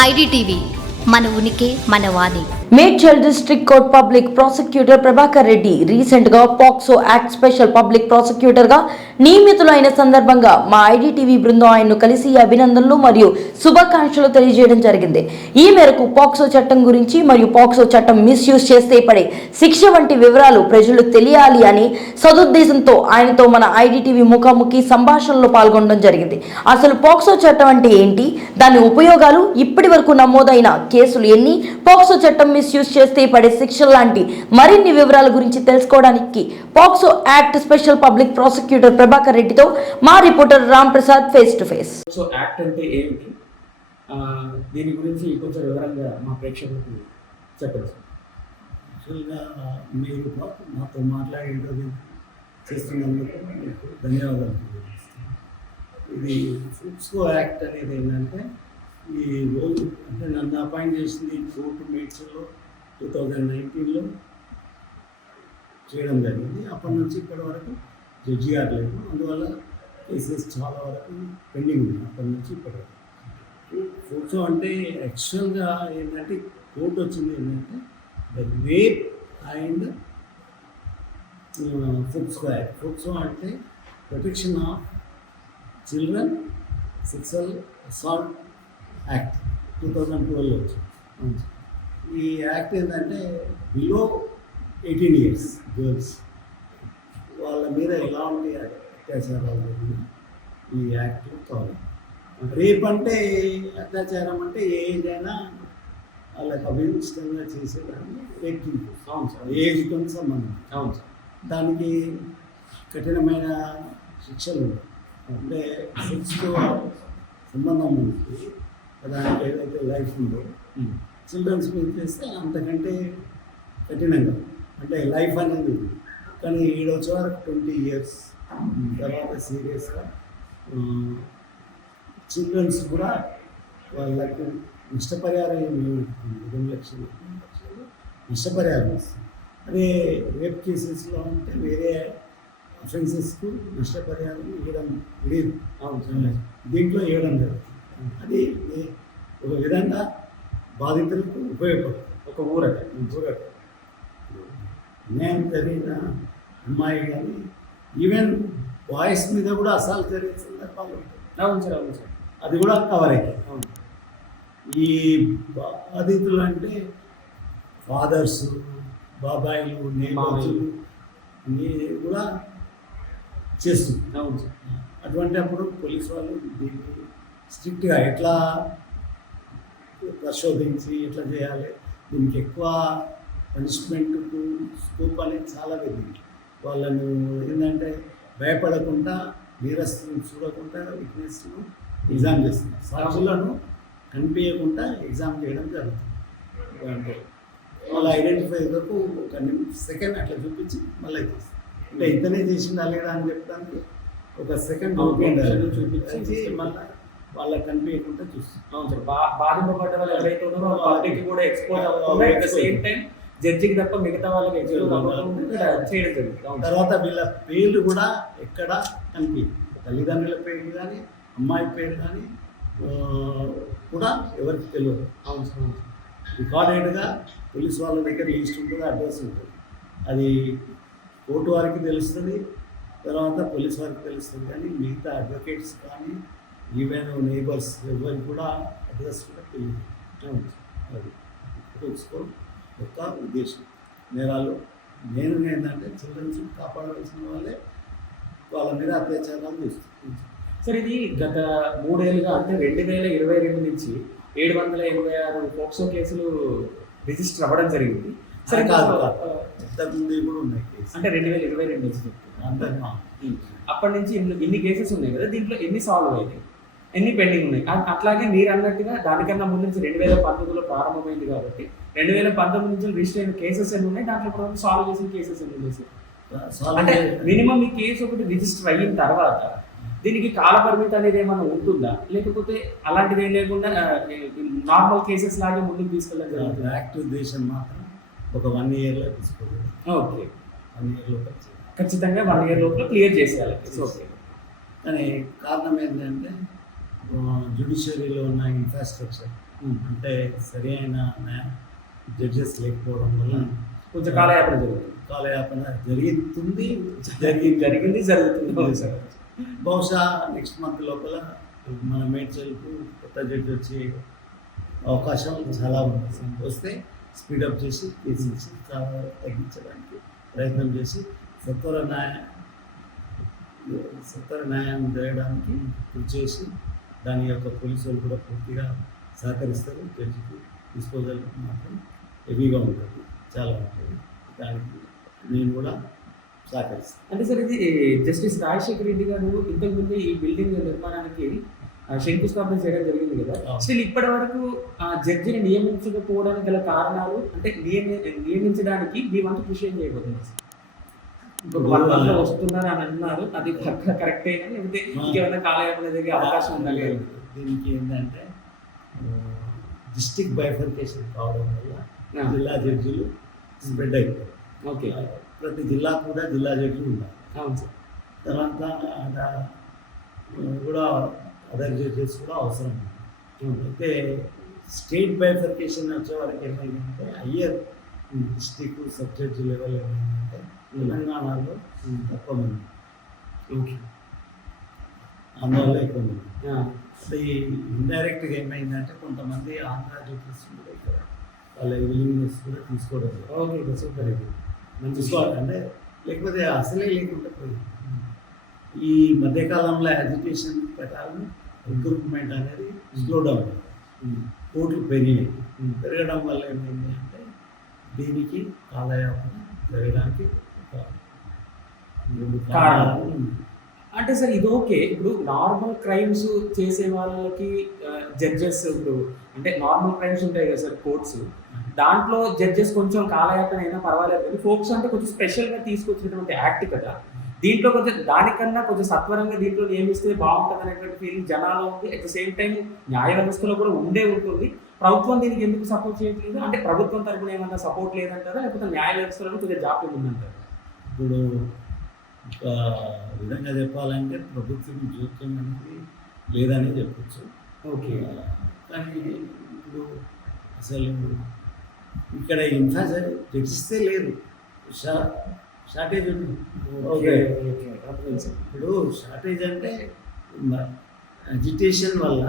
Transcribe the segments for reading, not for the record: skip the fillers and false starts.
IDTV మన ఉనికి మన వాణి. Medchal district court public prosecutor Prabhakar Reddy recent గా POCSO act special public prosecutor గా నియమితులైన సందర్భంగా మా ఐడిటీవీ బృందం ఆయన్ను కలిసి అభినందనలు మరియు శుభాకాంక్షలు తెలియజేయడం జరిగింది. ఈ మేరకు పాక్సో చట్టం గురించి మరియు పాక్సో చట్టం మిస్యూజ్ చేస్తే పడే శిక్ష వంటి వివరాలు ప్రజలు తెలియాలి అని సదుద్దేశంతో ఆయనతో మన ఐడిటీవీ ముఖాముఖి సంభాషణలో పాల్గొనడం జరిగింది. అసలు పాక్సో చట్టం అంటే ఏంటి, దాని ఉపయోగాలు, ఇప్పటి వరకు నమోదైన కేసులు ఎన్ని, పాక్సో చట్టం మిస్యూజ్ చేస్తే పడే శిక్ష లాంటి మరిన్ని వివరాల గురించి తెలుసుకోవడానికి POCSO act special public prosecutor Prabhakar రెడ్డితో మా reporter Ram Prasad face to face. So act అంటే ఏమిటి, దీని గురించి కొంచెం వివరంగా మా ప్రేక్షకులకు చెప్పండి. యాక్చువల్గా మీరు మాతో మాట్లాడి ఇంటర్వ్యూ చేస్తున్నందుకు మీకు ధన్యవాదాలు. ఇది ఫుడ్స్కో యాక్ట్ అనేది ఏంటంటే ఈ రోజు అంటే నన్ను అపాయింట్ చేసింది కోర్టు మేడ్స్లో 2019లో చేయడం జరిగింది. అప్పటి నుంచి ఇప్పటి వరకు జడ్జి గారు లేదు, అందువల్ల కేసెస్ చాలా వరకు పెండింగ్ ఉంది అప్పటి నుంచి ఇప్పటి వరకు. ఫుడ్సో అంటే యాక్చువల్గా ఏంటంటే కోర్టు వచ్చింది ఏంటంటే రేప్ అండ్ ఫుడ్స్కో యాక్ట్. ఫుడ్సో అంటే protection of children sexual assault act 2012లో వచ్చింది. ఈ యాక్ట్ ఏంటంటే బిలో 18 years గర్ల్స్ వాళ్ళ మీద ఎలాంటి అత్యాచారాలు జరిగినా ఈ యాక్ట్లో కవర్. రేప్ అంటే అత్యాచారం అంటే ఏ ఏజ్ అయినా వాళ్ళకి అభిష్టంగా చేసేదాన్ని రేప్ కింద. అవును సార్, ఏజ్తో సంబంధం. అవును సార్, దానికి కఠినమైన శిక్షలు ఉంటాయి. అంటే సెక్స్తో సంబంధం ఉంది, దానికి ఏదైతే లైఫ్ ఉందో చిల్డ్రన్స్ మీద చేస్తే అంతకంటే కఠినంగా అంటే లైఫ్ అనేది. కానీ ఈడొచ్చే వరకు 20 years తర్వాత సీరియస్గా చిల్డ్రన్స్ కూడా వాళ్ళకు నష్టపరిహారం 2 లక్షలు నష్టపరిహారం ఇస్తుంది. అదే రేప్ కేసెస్లో అంటే వేరే అఫెన్సెస్కు నష్టపరిహారం ఇవ్వడం లేదు, దీంట్లో ఇవ్వడం జరుగుతుంది. అది ఒక విధంగా బాధితులకు ఉపయోగపడుతుంది. ఒక ఊరట అన్యాయం జరిగిన అమ్మాయి కానీ ఈవెన్ బాయ్స్ మీద కూడా అసాల్ట్ జరిగే సందర్భాలు ఉంటాయి. అవును సార్, అవును సార్, అది కూడా కవర్ అవుతుంది. అవును, ఈ బాధితులు అంటే ఫాదర్స్, బాబాయిలు, నేబాజులు అన్నీ కూడా చేస్తుంది. అవును సార్, అటువంటి అప్పుడు పోలీసు వాళ్ళు దీన్ని స్ట్రిక్ట్గా ఎట్లా పరిశోధించి ఎట్లా చేయాలి, దీనికి ఎక్కువ పనిష్మెంట్కు స్కోప్ అనేది చాలా పెరిగింది. వాళ్ళను ఏంటంటే భయపడకుండా, నేరస్తులను చూడకుండా విట్నెస్ను ఎగ్జామ్ చేస్తున్నారు, సాక్షులను కనిపించకుండా ఎగ్జామ్ చేయడం జరుగుతుంది. అంటే వాళ్ళు ఐడెంటిఫై వరకు ఒక సెకండ్ అట్లా చూపించి మళ్ళీ చేస్తారు. అంటే ఇతనే చేసిందా లేదా అని చెప్పడానికి ఒక సెకండ్ చూపించి మళ్ళీ వాళ్ళకి కనిపించకుండా చూస్తారు. అవును సార్, బాధింపబడ్డ వాళ్ళు ఎవరైతే ఉన్నారో పబ్లిక్ కూడా ఎక్స్పోజ్ అవ్వకుండా అట్ ద సేమ్ టైం జడ్జికి తప్ప మిగతా వాళ్ళకి ఎక్స్పోజ్ అవ్వకుండా చేయడం జరుగుతుంది. తర్వాత వీళ్ళ పేర్లు కూడా ఎక్కడ కనిపించదు, తల్లిదండ్రుల పేర్లు కానీ అమ్మాయి పేరు కానీ కూడా ఎవరికి తెలియదు. అవును సార్, రికార్డెడ్గా పోలీస్ వాళ్ళ దగ్గర లిస్ట్ ఉంటుంది, అడ్రస్ ఉంటుంది. అది కోర్టు వారికి తెలుస్తుంది, తర్వాత పోలీస్ వారికి తెలుస్తుంది. కానీ మిగతా అడ్వకేట్స్ కానీ ఈవెన్ నేబర్స్ ఎవరికి కూడా అడ్రస్ కూడా తెలియదు. అది తెలుసుకో యొక్క ఉద్దేశం. నేరాలు నేను ఏంటంటే చిల్డ్రన్స్ కాపాడవలసిన వాళ్ళే వాళ్ళ మీద అత్యాచారాలు చేస్తుంది. సార్, ఇది గత 3 ఏళ్ళుగా అంటే 2022 నుంచి 786 పోక్సో కేసులు రిజిస్టర్ అవ్వడం జరిగింది. సరే, కాదు ఇంతకుముందు కూడా ఉన్నాయి కేసు, అంటే 2022 నుంచి చెప్తున్నారు. అప్పటి నుంచి ఇన్ని కేసెస్ ఉన్నాయి కదా, దీంట్లో ఎన్ని సాల్వ్ అయినాయి, ఎన్ని పెండింగ్ ఉన్నాయి? అట్లాగే మీరు అన్నట్టుగా దానికన్నా ముందు నుంచి 2019లో ప్రారంభమైంది కాబట్టి 2019 నుంచి రిజిస్టర్ అయిన కేసెస్ ఎన్ని ఉన్నాయి, దాంట్లో ఇప్పుడు సాల్వ్ చేసిన కేసెస్ ఎన్ని ఉన్నాయి సార్? అంటే మినిమం ఈ కేసు ఒకటి రిజిస్టర్ అయిన తర్వాత దీనికి కాల పరిమితి అనేది ఏమైనా ఉంటుందా, లేకపోతే అలాంటిది ఏం లేకుండా నార్మల్ కేసెస్ లాగే ముందుకు తీసుకెళ్ళాలి? యాక్ట్ ఉద్దేశం మాత్రం ఒక 1 yearలో తీసుకోవాలి. ఓకే, 1 yearలో ఖచ్చితంగా 1 year లోపల క్లియర్ చేసేయాలి. ఓకే, కానీ కారణం ఏంటంటే జ్యుడిషియరీలో ఉన్న ఇన్ఫ్రాస్ట్రక్చర్ అంటే సరి అయిన జడ్జెస్ లేకపోవడం వల్ల కొంచెం కాలయాపన జరుగుతుంది. కాలయాపన జరుగుతుంది జరిగింది జరుగుతుంది సార్. బహుశా నెక్స్ట్ మంత్ లోపల మన మేడ్చల్కు కొత్త జడ్జి వచ్చే అవకాశం చాలా ఉంది. వస్తే స్పీడప్ చేసి కేసెస్ చాలా తగ్గించడానికి ప్రయత్నం చేసి సత్వర న్యాయం జరగడానికి కృషి చేసి దాని యొక్క పోలీసు వాళ్ళు కూడా పూర్తిగా సహకరిస్తారు. జడ్జికి డిస్పోజల్ మాత్రం హెవీగా ఉంటుంది, చాలా ఉంటుంది. దానికి నేను కూడా సహకరిస్తాను. అంటే సార్ ఇది జస్టిస్ రాజశేఖర రెడ్డి గారు ఇంతకుముందు ఈ బిల్డింగ్ నిర్మాణానికి శంకుస్థాపన చేయడం జరిగింది కదా. స్టిల్ ఇప్పటి వరకు ఆ జడ్జిని నియమించకపోవడానికి గల కారణాలు అంటే నియమించడానికి మీ వంతు కృషి ఏం చేయబోతున్నారు? ఇప్పుడు 1 month లో వస్తున్నారు అని అన్నారు, అది కరెక్ట్ అయినా లేకపోతే ఇంకేమైనా కాలయాపన జరిగే అవకాశం ఉండాలి? దీనికి ఏంటంటే డిస్ట్రిక్ట్ బైఫర్కేషన్ కావడం వల్ల జిల్లా జడ్జిలు స్ప్రెడ్ అయిపోయారు. ఓకే, ప్రతి జిల్లా కూడా జిల్లా జడ్జిలు ఉన్నారు. అవును సార్. తర్వాత కూడా అదర్ జడ్జెస్ కూడా అవసరం. అయితే స్టేట్ బైఫర్కేషన్ వచ్చే వరకు ఏమైందంటే higher district sub judge level ఏమైందంటే తెలంగాణలో తక్కువ మంది, అందువల్ల ఎక్కువ మంది. అది ఇండైరెక్ట్గా ఏమైందంటే కొంతమంది ఆంధ్ర జడ్జెస్ కూడా ఇక్కడ వాళ్ళ విలింగ్నెస్ కూడా తీసుకోవడం. Okay, super. ఇది తీసుకోవాలి అంటే లేకపోతే అసలే లేకుండా పోయింది. ఈ మధ్యకాలంలో ఎడ్యుకేషన్ ప్రకారం రిక్రూట్మెంట్ అనేది స్లో డౌన్, కోట్లు పెరిగినాయి. పెరగడం వల్ల ఏమైంది అంటే దీనికి కాలయాపన జరగడానికి కారణాలు. అంటే సార్ ఇది ఓకే, ఇప్పుడు నార్మల్ క్రైమ్స్ చేసే వాళ్ళకి జడ్జెస్, ఇప్పుడు అంటే నార్మల్ క్రైమ్స్ ఉంటాయి కదా సార్ కోర్ట్స్, దాంట్లో జడ్జెస్ కొంచెం కాలయాపన అయినా పర్వాలేదు. కానీ ఫోక్స్ అంటే కొంచెం స్పెషల్గా తీసుకొచ్చినటువంటి యాక్ట్ కదా, దీంట్లో కొంచెం దానికన్నా కొంచెం సత్వరంగా దీంట్లో నియమిస్తే బాగుంటుంది అనేటువంటి ఫీలింగ్ జనాలు ఉంది. అట్ ద సేమ్ టైం న్యాయ వ్యవస్థలో కూడా ఉండే ఉంటుంది. ప్రభుత్వం దీనికి ఎందుకు సపోర్ట్ చేయట్లేదు? అంటే ప్రభుత్వం తరపున ఏమన్నా సపోర్ట్ లేదంటారా, లేకపోతే న్యాయ వ్యవస్థలో కొంచెం జాప్యం ఉందంటారా? ఇప్పుడు ఒక విధంగా చెప్పాలంటే ప్రభుత్వం జోక్యం అనేది లేదని చెప్పచ్చు. ఓకే, కానీ ఇప్పుడు అసలు ఇక్కడ ఇన్ఫ్రాస్ట్రక్చర్ తెచ్చిస్తే లేదు, షార్టేజ్ ఉంది. ఓకే, ఇప్పుడు షార్టేజ్ అంటే అజిటేషన్ వల్ల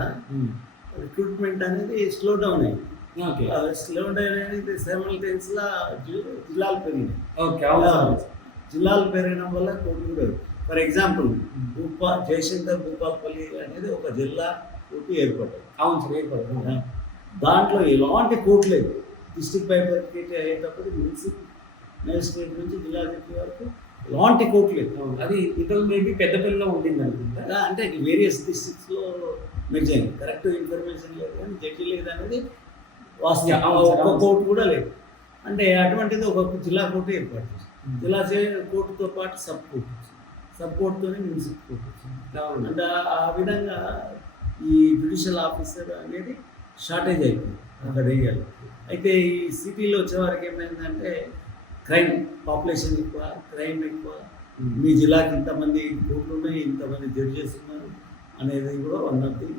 రిక్రూట్మెంట్ అనేది స్లో డౌన్ అయింది. ఓకే, స్లో డౌన్ అనేది సైమల్టేనియస్గా జిల్లాలు పెరిగినాయి. ఓకే, జిల్లాలు పెరగడం వల్ల కోర్టు కూడా, ఫర్ ఎగ్జాంపుల్ జయశంకర్ భూపాల్పల్లి అనేది ఒక జిల్లా కోర్టు ఏర్పడ్డది. అవును సార్, ఏర్పడదు. దాంట్లో ఎలాంటి కోర్టు లేదు. డిస్ట్రిక్ట్ బైఫర్కేట్ అయ్యేటప్పుడు మ్యాజిస్ట్రేట్ నుంచి జిల్లా జడ్జి వరకు ఎలాంటి కోర్టు లేదు. అది ఇంతకు మేబీ పెద్దపల్లిలో ఉండింది అనుకుంటా. అంటే వేరియస్ డిస్ట్రిక్ట్స్లో మెర్జ్ అయింది. కరెక్ట్ ఇన్ఫర్మేషన్ లేదు కానీ జడ్జి లేదు అనేది వాస్తవం. ఒక్క కోర్టు కూడా లేదు. అంటే అటువంటిది ఒక జిల్లా కోర్టు ఏర్పాటు చేసింది. జిల్లా కోర్టుతో పాటు సబ్ కోర్టుతోనే మున్సిపల్ కోర్టు వచ్చింది. అంటే ఆ విధంగా ఈ జ్యుడిషియల్ ఆఫీసర్ అనేది షార్టేజ్ అయిపోయింది అక్కడ ఏరియాలో. అయితే ఈ సిటీలో వచ్చేవారికి ఏమైందంటే క్రైమ్ పాపులేషన్ ఎక్కువ, క్రైమ్ ఎక్కువ, మీ జిల్లాకి ఇంతమంది కోర్టులు ఉన్నాయి, ఇంతమంది జడ్జెస్ ఉన్నారు అనేది కూడా వన్ ఆఫ్ ది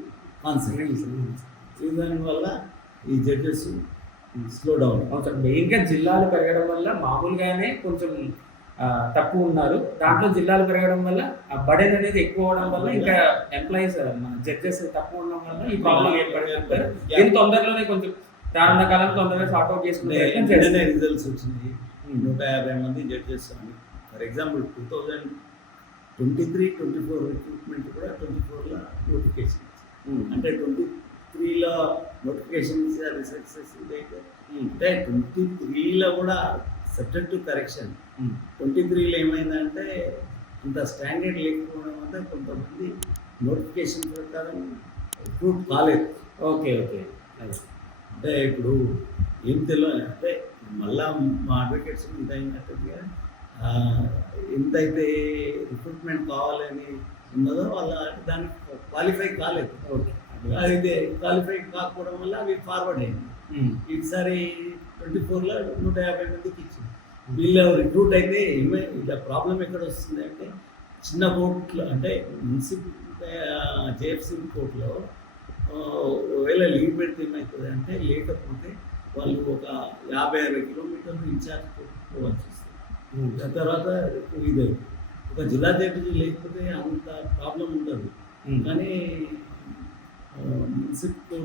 కాన్సిక్వెన్స్. దానివల్ల ఈ జడ్జెస్ స్లో డౌన్. మెయిన్గా జిల్లాలు పెరగడం వల్ల మామూలుగానే కొంచెం తక్కువ ఉన్నారు. దాంట్లో జిల్లాలు పెరగడం వల్ల ఆ బడెన్ అనేది ఎక్కువ అవడం వల్ల ఇంకా ఎంప్లాయీస్ మన జడ్జెస్ తక్కువ ఉండడం వల్ల ఈ ప్రాబ్లం ఏర్పడింది. దీని తొందరలోనే కొంచెం రానున్న కాలం తొందరగా సార్ట్ అవుట్ చేసుకునే రిజల్ట్స్ వచ్చినాయి. 150 మంది జడ్జెస్ అని. ఫర్ ఎగ్జాంపుల్ 2023-24 రిక్రూట్మెంట్ కూడా 24లో నోటిఫికేషన్. అంటే 23లో నోటిఫికేషన్ ఇచ్చి అది సక్సెస్ అయితే అంటే 23లో కూడా సబ్జెక్ట్ టు కరెక్షన్. 23లో ఏమైందంటే అంత స్టాండర్డ్ లేకపోవడం వల్ల కొంతమంది నోటిఫికేషన్ ప్రకారం రిక్రూట్ కాలేదు. Okay, okay. అంటే ఇప్పుడు ఏం తెలియదు అంటే మళ్ళా మా అడ్వకేట్స్ ఇంత అయినట్టుగా ఎంతైతే రిక్రూట్మెంట్ కావాలని ఉన్నదో వాళ్ళ దానికి క్వాలిఫై కాలేదు. అయితే క్వాలిఫై కాకపోవడం వల్ల అవి ఫార్వర్డ్ అయింది. ఈసారి 24లో 150 మందికి ఇచ్చింది. వీళ్ళు రిక్రూట్ అయితే ఇలా ప్రాబ్లం ఎక్కడ వస్తుంది అంటే చిన్న కోర్టులో అంటే మున్సిపల్ జేఎఫ్సీ కోర్టులో ఒకవేళ లీవ్ పెడితే ఏమవుతుంది అంటే లేకపోతే వాళ్ళు ఒక 50-60 కిలోమీటర్లు ఇన్ఛార్జ్ పోవాల్సి వస్తుంది. దాని తర్వాత ఇది ఒక జిల్లా జడ్జి లేకపోతే అంత ప్రాబ్లం ఉండదు. కానీ municipal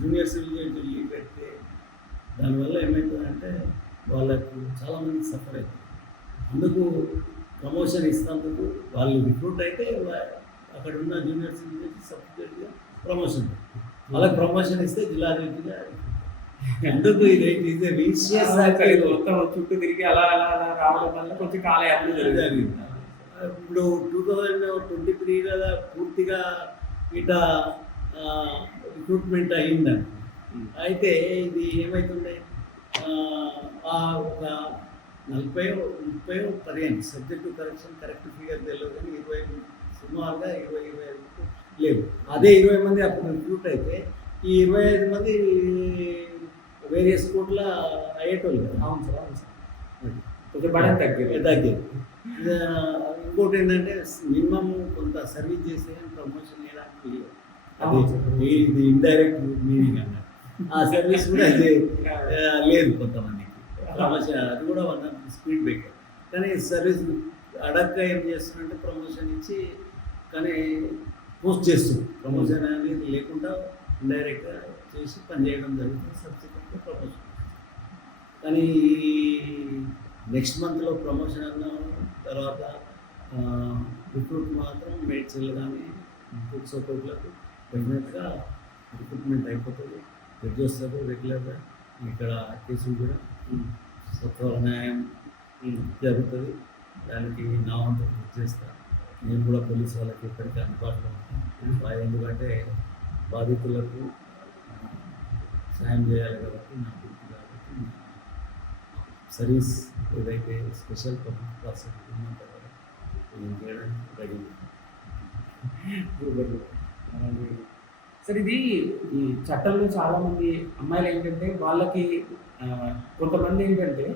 junior civil judge leave పెడితే దానివల్ల ఏమవుతుందంటే వాళ్ళకు చాలామంది సఫర్ అవుతుంది. అందుకు ప్రమోషన్ ఇస్తాందుకు వాళ్ళు రిక్రూట్ అయితే అక్కడ ఉన్న జూనియర్ సివిల్ జడ్జి సబ్ జడ్జిగా ప్రమోషన్, వాళ్ళకి ప్రమోషన్ ఇస్తే జిల్లా జడ్జిగా. అందుకు ఇది మొత్తం చుట్టూ తిరిగి అలా అలా అలా రావడం వల్ల కొంచెం కాలయాపన జరిగింది. ఇప్పుడు 2023 కదా పూర్తిగా ఇట రిక్రూట్మెంట్ అయ్యిందండి. అయితే ఇది ఏమవుతుండే ఒక 40-30 సబ్జెక్టు కరెక్షన్ కరెక్ట్ ఫిగర్ తెలియదు కానీ 20 సుమారుగా 20-25 లేవు. అదే 20 మంది అప్పుడు రిక్రూట్ అయితే ఈ 25 మంది వేరియస్ కోట్ల అయ్యేటోళ్ళు కదా. అవును సార్, అవును సార్, కొంచెం బలం తగ్గేది. ఇంకోటి ఏంటంటే మినిమం కొంత సర్వీస్ చేస్తే ప్రమోషన్ చేయడానికి ఇది ఇండైరెక్ట్ మీనింగ్ అన్నట్టు. ఆ సర్వీస్ కూడా లేదు కొంతమందికి ప్రమోషన్, అది కూడా వన్ ఆఫ్ స్పీడ్ బ్రేకర్. కానీ సర్వీస్ అడక్క ఏం చేస్తుందంటే ప్రమోషన్ ఇచ్చి కానీ పోస్ట్ చేస్తుంది. ప్రమోషన్ అనేది లేకుండా ఇండైరెక్ట్గా చేసి పనిచేయడం జరుగుతుంది. సబ్సిక్వెంట్గా ప్రమోషన్. కానీ నెక్స్ట్ మంత్లో ప్రమోషన్ అన్న తర్వాత రిక్రూట్ మాత్రం మేడ్చల్ కానీ బుక్స్ కోట్లకు డెఫినెట్గా రిక్రూట్మెంట్ అయిపోతుంది. జడ్జి వస్తారు రెగ్యులర్గా. ఇక్కడ కేసులు కూడా సత్వర న్యాయం జరుగుతుంది. దానికి నా వంతు కృషి చేస్తాను. నేను కూడా పోలీసు వాళ్ళకి ఎప్పటికీ అందుబాటులో ఉంటాను. ఎందుకంటే బాధితులకు సాయం చేయాలి కాబట్టి నా డ్యూటీ కాబట్టి సర్వీస్ ఏదైతే స్పెషల్ పబ్లిక్ ప్రాసిక్యూటర్ ఉంటుందో నేను చేయడానికి రెడీ. సార్, ఇది ఈ చట్టంలో చాలామంది అమ్మాయిలు ఏంటంటే వాళ్ళకి కొంతమంది ఏంటంటే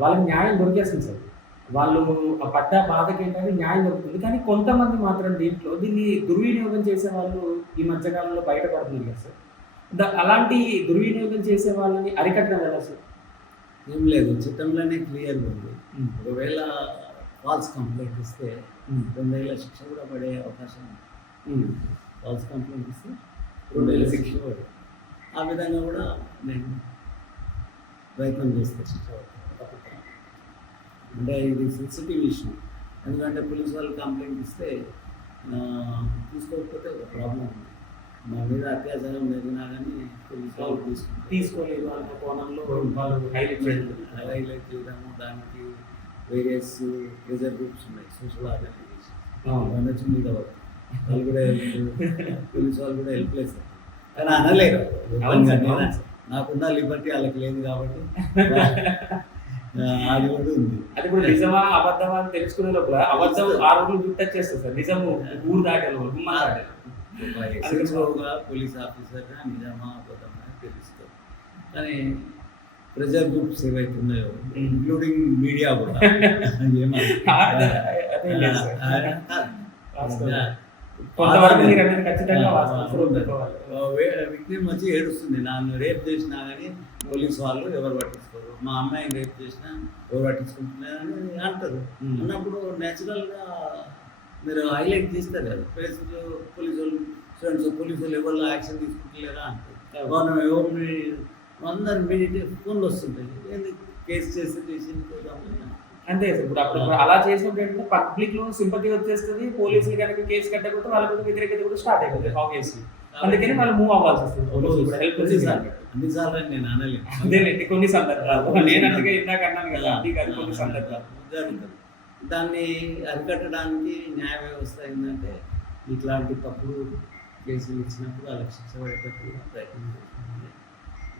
వాళ్ళకి న్యాయం దొరికేస్తుంది సార్. వాళ్ళు ఆ పడ్డ బాధకి ఏంటంటే న్యాయం దొరుకుతుంది. కానీ కొంతమంది మాత్రం దీన్ని దుర్వినియోగం చేసే వాళ్ళు ఈ మధ్యకాలంలో బయటపడుతుంది కదా సార్. అలాంటి దుర్వినియోగం చేసే వాళ్ళని అరికట్టడం ఎలా సార్? ఏం లేదు, చట్టంలోనే క్లియర్గా ఉంది. ఒకవేళ ఫాల్స్ కంప్లైంట్ ఇస్తే 2 ఏళ్ల శిక్ష కూడా పడే అవకాశం ఉంది. ఫాల్స్ కంప్లైంట్ ఇస్తే 2 ఏళ్ల శిక్ష పడే ఆ విధంగా కూడా నేను ప్రయత్నం చేస్తే శిక్ష పడుతుంది. అంటే ఇది సెన్సిటివ్ ఇష్యూ. ఎందుకంటే పోలీసు వాళ్ళు కంప్లైంట్ ఇస్తే తీసుకోకపోతే ఒక ప్రాబ్లం ఉంది. మా మీద అత్యాచారం జరిగినా కానీ పోలీసు వాళ్ళు తీసుకోలేదు అన్న కోణంలో వాళ్ళు హైలైట్ చేయడము. దానికి వేరియస్ ప్రెజర్ గ్రూప్స్ ఉన్నాయి, సోషల్ ఆర్గనైజేషన్ వచ్చి మీద వాళ్ళు కూడా పోలీసు వాళ్ళు కూడా హెల్ప్లెస్. కానీ అనలేరు. నాకున్న లిబర్టీ వాళ్ళకి లేదు కాబట్టి అది కూడా ఉంది. అది కూడా నిజమా అబద్ధమా అని తెలుసుకునే లోపల అబద్ధం 6 రోజులు గుర్తొచ్చేస్తుంది సార్. నిజము ఊరు దాటలు గుమ్మ దాటలు పోలీస్ ఆఫీసర్గా నిజమా అబద్ధమా తెలుస్తుంది. కానీ ప్రెజర్ గ్రూప్స్ ఏవైతే ఉన్నాయో ఇంక్లూడింగ్ మీడియా కూడా విక్టిమ్ వచ్చి ఏడుస్తుంది, నన్ను రేప్ చేసినా కానీ పోలీసు వాళ్ళు ఎవరు పట్టించుకోరు, మా అమ్మాయిని రేప్ చేసినా ఎవరు పట్టించుకుంటున్నారని అంటారు. అన్నప్పుడు న్యాచురల్గా మీరు హైలైట్ చేస్తారు కదా, పోలీసు వాళ్ళు స్టూడెంట్స్ పోలీసు వాళ్ళు ఎవరు యాక్షన్ తీసుకుంటలేరా అంటారు. వాళ్ళు ఎవరిని అందరు ఇమీడియట్ ఫోన్లు వస్తుంటాయి, ఎందుకు కేసు చేస్తే చేసి అంతే సార్. ఇప్పుడు అప్పుడు అలా చేసినప్పుడు పబ్లిక్ లో సింపతి వచ్చేస్తుంది. పోలీసులు కనుక కేసు కట్టకపోతే వాళ్ళ మీద వ్యతిరేకత కూడా స్టార్ట్ అయిపోతుంది ఆబ్వియస్లీ. అందుకని వాళ్ళు మూవ్ అవ్వాల్సి వస్తుంది. అన్నిసార్లు నేను అనలేదు, అదేనండి కొన్ని సందర్భాలు. నేను అందుకే ఇందాక అన్నాను కదా, అది కాదు కొన్ని సందర్భాలు జరుగుతుంది. దాన్ని అరికట్టడానికి న్యాయ వ్యవస్థ ఏంటంటే ఇట్లాంటి తప్పుడు కేసులు ఇచ్చినప్పుడు వాళ్ళకి శిక్ష పడేటప్పుడు ప్రయత్నం చేస్తున్నాను.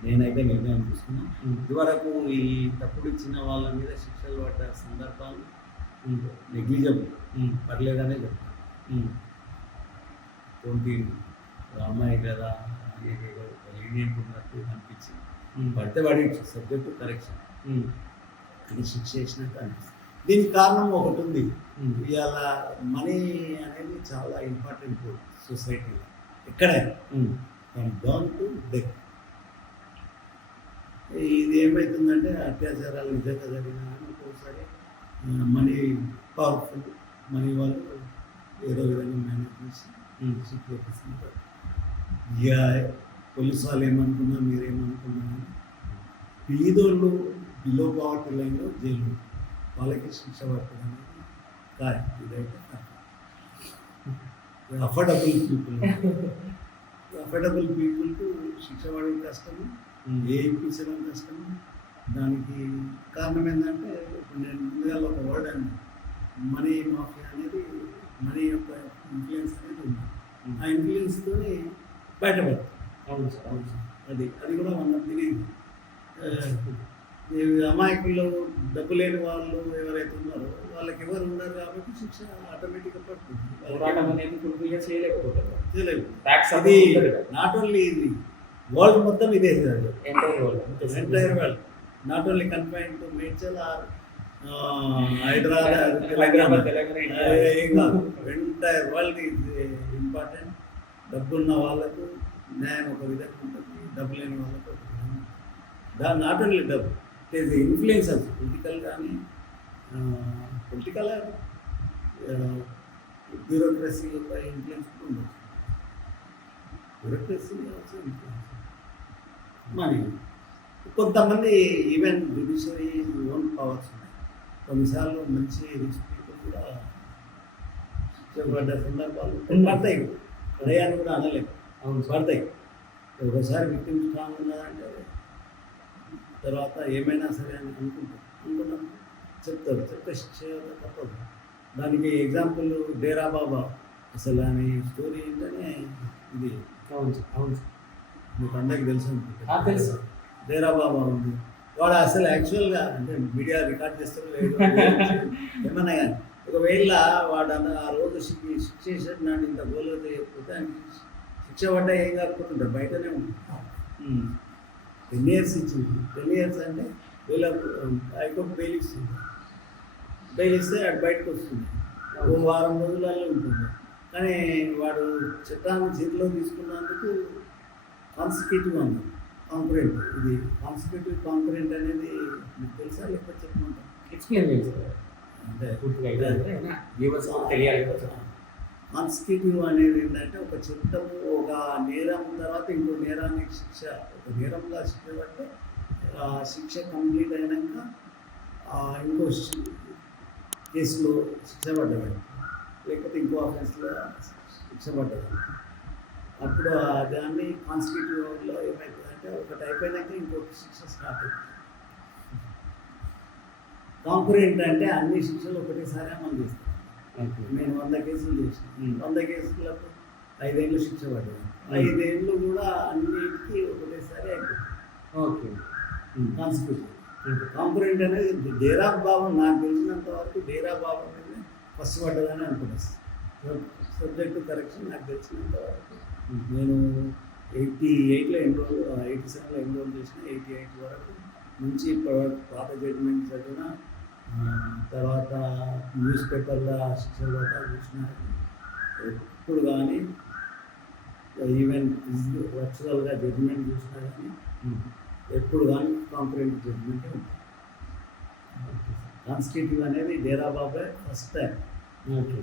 నేనైతే నిర్ణయం తీసుకున్నాను. ఇదివరకు ఈ తప్పుడు ఇచ్చిన వాళ్ళ మీద శిక్షలు పడ్డ సందర్భాలు నెగ్లిజబుల్, పర్లేదనే చెప్తాను. ట్వంటీ అమ్మాయి కదా లీనియంట్ ఉన్నట్టు అనిపించింది. పడితే పడి సబ్జెక్టు కరెక్షన్ ఇది శిక్ష చేసినట్టు అనిపిస్తుంది. దీనికి కారణం ఒకటి ఉంది. ఇవాళ మనీ అనేది చాలా ఇంపార్టెంట్ సొసైటీలో. ఎక్కడే ఫ్రమ్ డౌన్ టు డెక్. ఇది ఏమవుతుందంటే అత్యాచారాలు నిజంగా జరిగిన ఒక్కోసారి మనీ పవర్ఫుల్ మనీ వాళ్ళు ఏదో విధంగా మేనేజ్ చేసి సిచ్యువేషన్. ఇక పోలీసు వాళ్ళు ఏమనుకున్నా మీరేమనుకున్నా పేదోళ్ళు బిలో పవర్టీ లైన్లో జైలు వాళ్ళకి శిక్ష పడుతుంది అనేది కాదు. ఇదైతే అఫోర్డబుల్ పీపుల్కు శిక్ష పడడం కష్టము, వేయించడం కష్టము. దానికి కారణం ఏంటంటే ఇప్పుడు నేను ముందుగా ఒక వర్డ్ అన్నా, మనీ మాఫియా అనేది మనీ యొక్క ఇన్ఫ్లుయెన్స్ అనేది ఉంది. ఆ ఇన్ఫ్లుయెన్స్తో బయటపడుతుంది. అవును సార్, అవును సార్. అది కూడా మనం తెలియదు. అమాయకులు డబ్బు లేని వాళ్ళు ఎవరైతే ఉన్నారో వాళ్ళకి ఎవరు ఉన్నారు కాబట్టి శిక్ష ఆటోమేటిక్గా పడుతుంది. చేయలేదు. అది నాట్ ఓన్లీ ఇది వరల్డ్ మొత్తం ఇదే entire world, not only confine to Medchal or Hyderabad entire world is important. డబ్బున్న వాళ్ళకు న్యాయం ఒక విధంగా ఉంటుంది, డబ్బు లేని వాళ్ళకు నాట్ ఓన్లీ డబ్బు, ఇట్ ఈస్ ఇన్ఫ్లుయెన్సర్స్ పొలిటికల్ కానీ పొలిటికల్ బ్యూరోక్రసీ యొక్క ఇన్ఫ్లుయెన్స్ కూడా ఉండొచ్చు. Bureaucracy also influence money. కొంతమంది ఈవెన్ జ్యుడిషియరీ ఓన్ పవర్స్ ఉన్నాయి. కొన్నిసార్లు మంచి రిచ్ పీపుల్ కూడా శిక్షపడ్డ సందర్భాలు పడతాయి. పడయాన్ని కూడా అనలేము, అవును పడతాయి. ఒకసారి విక్టిమ్ స్ట్రాంగ్ ఉన్నదంటే తర్వాత ఏమైనా సరే అని అనుకున్నాం చెప్తారు, చెప్తే శిక్ష తప్పదు. దానికి ఎగ్జాంపుల్ డేరా బాబా. అసలు అని స్టోరీ ఏంటనే ఇది. అవును అవును మీకు అందరికి తెలుసు తెలుసు. డేరా బాబా ఉంది. వాడు అసలు యాక్చువల్గా అంటే మీడియా రికార్డ్ చేస్తారు లేదు ఏమన్నా కానీ ఒకవేళ వాడు ఆ రోజు శిక్ష చేసేది నాటి ఇంత గోలు చేయకపోతే ఆయన శిక్ష పడ్డా ఏం కాకపోతుంటారు, బయటనే ఉంటుంది. 10 years ఇచ్చింది. 10 years అంటే వీళ్ళ హైకోర్టు బెయిల్ ఇస్తుంది. బెయిల్ ఇస్తే అటు బయటకు వస్తుంది, ఓ వారం రోజులలో ఉంటుంది. కానీ వాడు చట్టాన్ని చేతిలో తీసుకున్నందుకు కాన్సిక్యూటివ్ అన్నారు, కాంకరెంట్. ఇది కాన్సిక్యూటివ్ కాంకరెంట్ అనేది మీకు తెలుసా లేకపోతే చెప్పమంటారు? ఎక్స్ప్లెయిన్ చేయండి. అంటే తెలియాలి. కాన్సిక్యూటివ్ అనేది ఏంటంటే ఒక చట్టము ఒక నేరం తర్వాత ఇంకో నేరానికి శిక్ష, ఒక నేరంగా శిక్ష పడితే శిక్ష కంప్లీట్ అయినాక ఇంకో కేసులో శిక్ష పడ్డది, లేకపోతే ఇంకో ఆఫెన్స్లో శిక్ష పడ్డది. అప్పుడు దాన్ని కాన్సిక్యూటివ్లో ఏమవుతుందంటే ఒకటి అయిపోయినాక ఇంకొక శిక్ష స్టార్ట్ అవుతుంది. కాంకరెంట్ అంటే అన్ని శిక్షలు ఒకటేసారి అమలు చేస్తాం. నేను 100 కేసులు చేసాను. 100 కేసులకు 5 ఏళ్ళు శిక్ష పడ్డాను. 5 ఏళ్ళు కూడా అన్నిటికీ ఒకటేసారి అయిపోయింది. ఓకే. కాన్సిక్యూటివ్. కాంకరెంట్ అనేది డేరా బాబా, నాకు తెలిసినంత వరకు డేరా బాబా అనేది ఫస్ట్ పడ్డదని అనుకున్నాను. సబ్జెక్ట్ కరెక్షన్ నాకు తెలిసినంత వరకు నేను 88లో ఎన్రోల్, 87లో ఎన్రోల్ చేసిన. 88 వరకు నుంచి ఇప్పటివరకు పాత జడ్జిమెంట్ చదివిన, తర్వాత న్యూస్ పేపర్లో శిక్షలు కూడా చూసిన. ఎప్పుడు కానీ ఈవెన్ వర్చువల్గా జడ్జిమెంట్ చూసినా కానీ ఎప్పుడు కానీ కాంకరెంట్ జడ్జిమెంటే ఉంటుంది. కాన్స్టిట్యూటివ్ అనేది Dera Baba first time. Okay.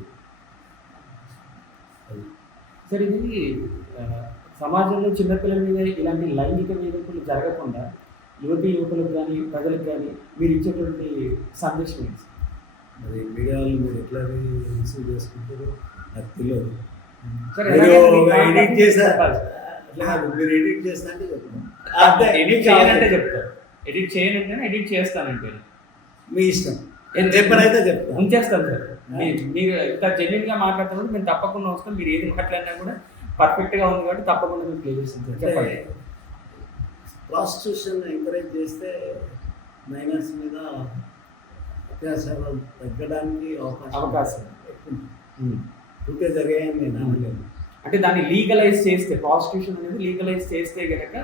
Sir, ఇది సమాజంలో చిన్నపిల్లల మీద ఇలాంటి లైంగిక వేధింపులు జరగకుండా యువకులకు కానీ ప్రజలకు కానీ మీరు ఇచ్చేటువంటి సందేశం ఏంటి? మరి మీడియాలో మీరు ఎట్లా రిసీవ్ చేసుకుంటారో నాకు తెలియదు. ఎడిట్ చేశారు అట్లా మీరు ఎడిట్ చేస్తా అంటే చెప్తాను. ఎడిట్ చేయాలంటే చెప్తారు, ఎడిట్ చేయనంటే ఎడిట్ చేస్తానంటే మీ ఇష్టం. చెప్పనైతే చెప్తాను, ఉంచేస్తాను సార్. మీరు ఇంత జెన్యున్గా మాట్లాడుతున్నప్పుడు మేము తప్పకుండా వస్తాం. మీరు ఏది మాట్లాడినా కూడా పర్ఫెక్ట్గా ఉంది కాబట్టి తప్పకుండా మేము ప్లే చేస్తాం సార్. చెప్పండి. ప్రాస్టిట్యూషన్ ఎంకరేజ్ చేస్తే మైనర్స్ మీద అత్యాచారాలు తగ్గడానికి అవకాశం పూర్తిగా జరిగాయని నేను అనలేను. అంటే దాన్ని లీగలైజ్ చేస్తే, ప్రాస్టిట్యూషన్ అనేది లీగలైజ్ చేస్తే కనుక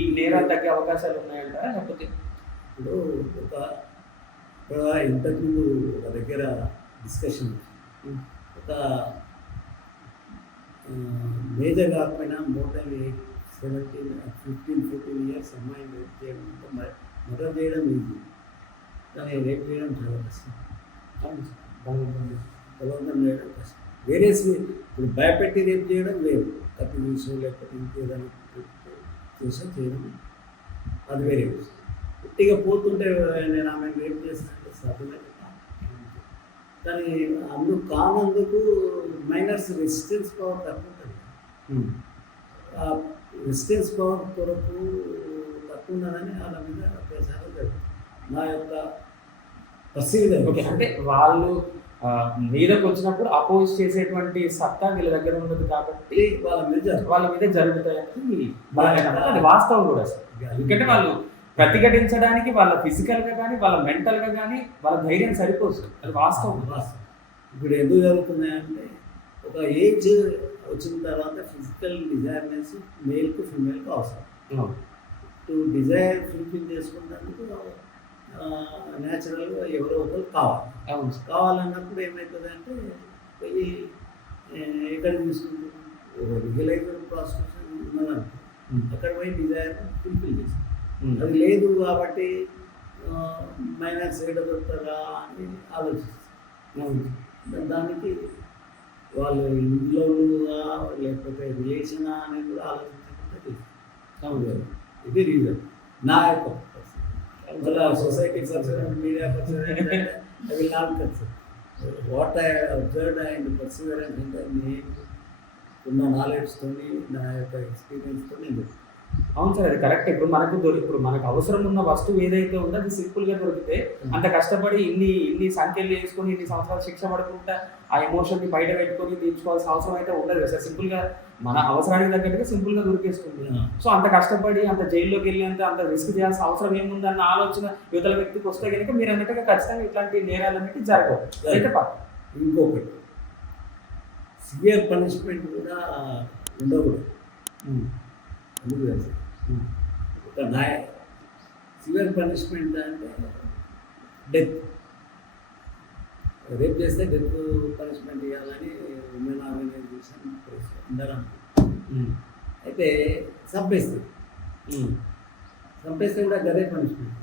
ఈ నేరాలు తగ్గే అవకాశాలు ఉన్నాయంటారా? లేకపోతే ఇప్పుడు ఇంతకుముందు ఒక దగ్గర డిస్కషన్, ఒక మేజర్ కాకపోయినా మోర్ దాన్ 15-14 ఇయర్స్ అమ్మాయిని రేప్ చేయడం అంటే మర్డర్ చేయడం ఈజీ, కానీ రేప్ చేయడం చాలా కష్టం. బలవంతం చేయడం కష్టం. వేరే ఇప్పుడు భయపెట్టి రేప్ చేయడం వేరు, కత్తి తీసో లేకపోతే ఇంకేదైనా చేయడం అది వేరే విషయం. గట్టిగా పోతుంటే నేను ఆమె రేప్ చేస్తానంటే సాధ్యమే. కానీ అందుకు కానందుకు మైనర్స్ రెసిస్టెన్స్ పవర్ తక్కువ ఉంటుంది. ఆ రెసిస్టెన్స్ పవర్ కొరకు తక్కువ ఉన్నదని వాళ్ళ మీద ప్రచారం జరుగుతుంది. నా యొక్క పర్సీవ్ ఓకే, అంటే వాళ్ళు మీదకి వచ్చినప్పుడు అపోజ్ చేసేటువంటి సత్తా వీళ్ళ దగ్గర ఉండదు కాబట్టి వాళ్ళ మీద జరుగుతాయని అది వాస్తవం కూడా సార్. ఎందుకంటే వాళ్ళు ప్రతిఘటించడానికి వాళ్ళ ఫిజికల్గా కానీ వాళ్ళ మెంటల్గా కానీ వాళ్ళ ధైర్యం సరిపోదు సార్, అది వాస్తవం. ఇప్పుడు ఎందుకు జరుగుతున్నాయంటే ఒక ఏజ్ వచ్చిన తర్వాత ఫిజికల్ డిజైర్నెస్ మేల్కు ఫిమేల్కు అవసరం. టు డిజైర్ ఫుల్ఫిల్ చేసుకున్నందుకు న్యాచురల్గా ఎవరో ఒకరు కావాలి. కావాలన్నప్పుడు ఏమవుతుంది అంటే పోయి ఎక్కడ తీసుకుంటున్నాం రిగలైజ్డ్ ప్రాస్టిట్యూషన్ ఉన్నదనుకో అక్కడ పోయి డిజైర్ ఫుల్ఫిల్ చేస్తాం. అది లేదు కాబట్టి మైనర్స్ ఏడ దొరుకుతారా అని ఆలోచిస్తాం. దానికి వాళ్ళు ఇంట్లో లేకపోతే రిలేషనా అనేది కూడా ఆలోచించకుండా చేస్తాం. ఇది రీజన్ నా యొక్క మళ్ళీ సొసైటీకి సబ్సిడెంట్ media I will not consider what I observed and perseverance అంటే నేను ఉన్న నాలెడ్జ్తో నా యొక్క ఎక్స్పీరియన్స్తో నేను. అవును సార్, అది కరెక్ట్. ఇప్పుడు మనకు అవసరం ఉన్న వస్తువు ఏదైతే ఉందో అది సింపుల్గా దొరికితే అంత కష్టపడి ఇన్ని సంఖ్యలు వేసుకొని ఇన్ని సంవత్సరాలు శిక్ష పడుకుంటా ఆ ఎమోషన్ని బయట పెట్టుకొని తీర్చుకోవాల్సిన అవసరం అయితే ఉండదు కదా సార్. సింపుల్గా మన అవసరానికి తగ్గట్టుగా సింపుల్గా దొరికేస్తుంది. సో అంత కష్టపడి అంత జైల్లోకి వెళ్ళి అంత రిస్క్ చేయాల్సిన అవసరం ఏముందన్న ఆలోచన యువతల వ్యక్తికి వస్తే కనుక మీరు అన్నట్టుగా ఖచ్చితంగా ఇట్లాంటి నేరాలు అనేవి జరగవు. అయితే ఇంకొకటి సివియర్ పనిష్మెంట్ కూడా ఉండకూడదు. ఎందుకు తెలుసు ఒక సివియర్ పనిష్మెంట్ అంటే డెత్. రేప్ చేస్తే డెత్ పనిష్మెంట్ ఇవ్వాలని ఉమెన్ ఆర్గనైజేషన్ అందరూ అయితే చంపేస్తే కూడా గదే పనిష్మెంట్.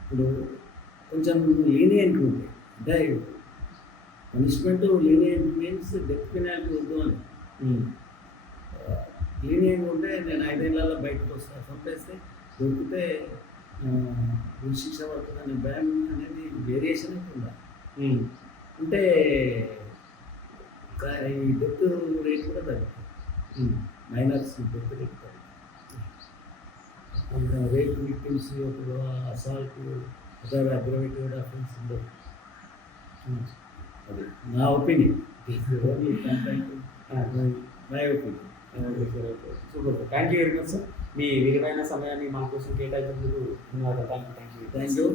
ఇప్పుడు కొంచెం లీనియంట్ ఉంది అంటే punishment lenient means death penalty వద్దు అని. లీనియంట్ ఉంటే నేను 5 ఏళ్ళలో బయటకు వస్తాను, చంపేస్తే దొరికితే శిక్ష పడుతుందనే భయం అనేది వేరియేషన్ అయితే ఉండాలి. అంటే ఈ డెత్ రేట్ కూడా తగ్గుతుంది. మైనర్స్ డెత్ రేట్ తగ్గుతుంది. రేప్ విక్టిమ్స్ ఇప్పుడు అసాల్ట్ అదర్ అగ్రవేటెడ్ అఫెన్స్ ఉండదు. అది నా opinion. My opinion. Super sir, thank you very much sir. మీ విలువైన సమయాన్ని మా కోసం కేటాయించినందుకు ధన్యవాదాలు. Thank you.